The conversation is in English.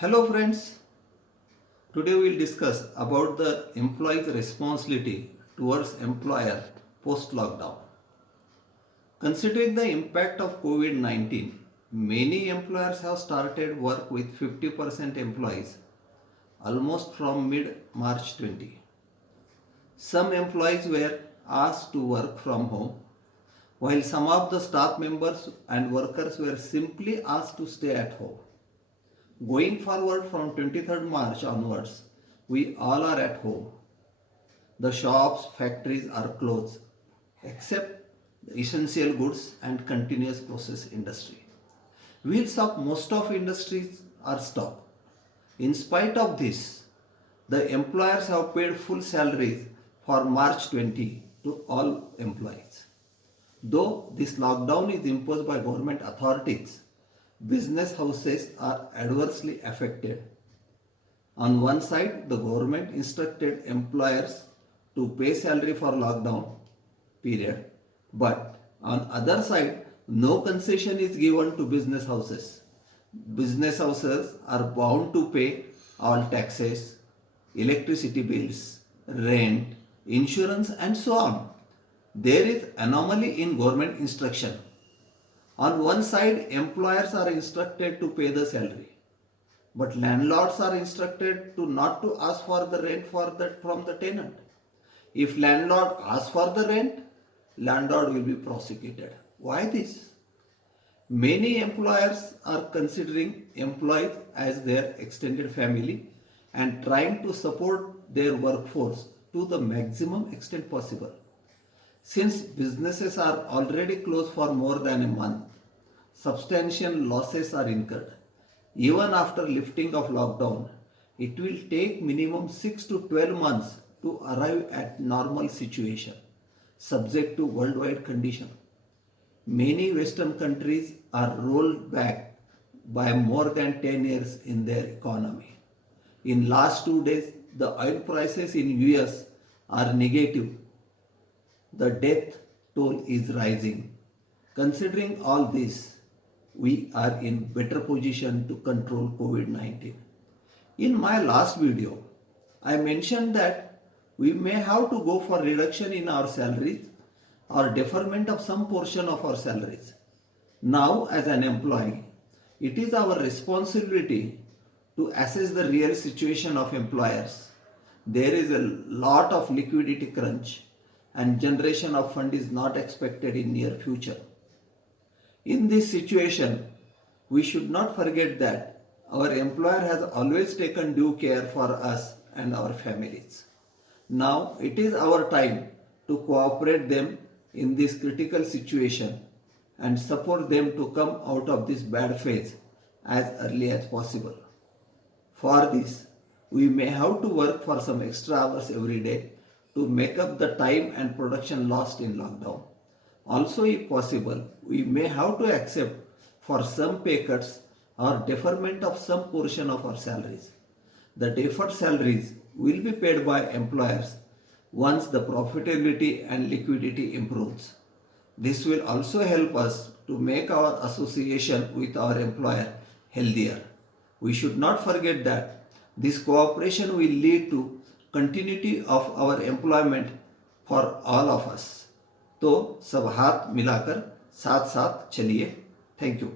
Hello friends, today we will discuss about the employee's responsibility towards employer post lockdown. Considering the impact of COVID-19, many employers have started work with 50% employees almost from mid-March 20. Some employees were asked to work from home while some of the staff members and workers were simply asked to stay at home. Going forward from 23rd March onwards, we all are at home. The shops, factories are closed except the essential goods and continuous process industry. Wheels of most of industries are stopped. In spite of this, the employers have paid full salaries for March 20 to all employees. Though this lockdown is imposed by government authorities, business houses are adversely affected. On one side, the government instructed employers to pay salary for lockdown period, but on other side, no concession is given to business houses. Business houses are bound to pay all taxes, electricity bills, rent, insurance and so on. There is anomaly in government instruction. On one side, employers are instructed to pay the salary, but landlords are instructed to not to ask for the rent from the tenant. If landlord asks for the rent, landlord will be prosecuted. Why this? Many employers are considering employees as their extended family and trying to support their workforce to the maximum extent possible. Since businesses are already closed for more than a month, substantial losses are incurred. Even after lifting of lockdown, it will take minimum 6 to 12 months to arrive at normal situation, subject to worldwide condition. Many Western countries are rolled back by more than 10 years in their economy. In last 2 days, the oil prices in US are negative. The death toll is rising. Considering all this, we are in better position to control COVID-19. In my last video, I mentioned that we may have to go for reduction in our salaries or deferment of some portion of our salaries. Now, as an employee, it is our responsibility to assess the real situation of employers. There is a lot of liquidity crunch and generation of fund is not expected in near future. In this situation, we should not forget that our employer has always taken due care for us and our families. Now it is our time to cooperate them in this critical situation and support them to come out of this bad phase as early as possible. For this, we may have to work for some extra hours every day to make up the time and production lost in lockdown. Also, if possible, we may have to accept for some pay cuts or deferment of some portion of our salaries. The deferred salaries will be paid by employers once the profitability and liquidity improves. This will also help us to make our association with our employer healthier. We should not forget that this cooperation will lead to continuity of our employment for all of us. तो सब हाथ मिलाकर साथ साथ चलिए. Thank you.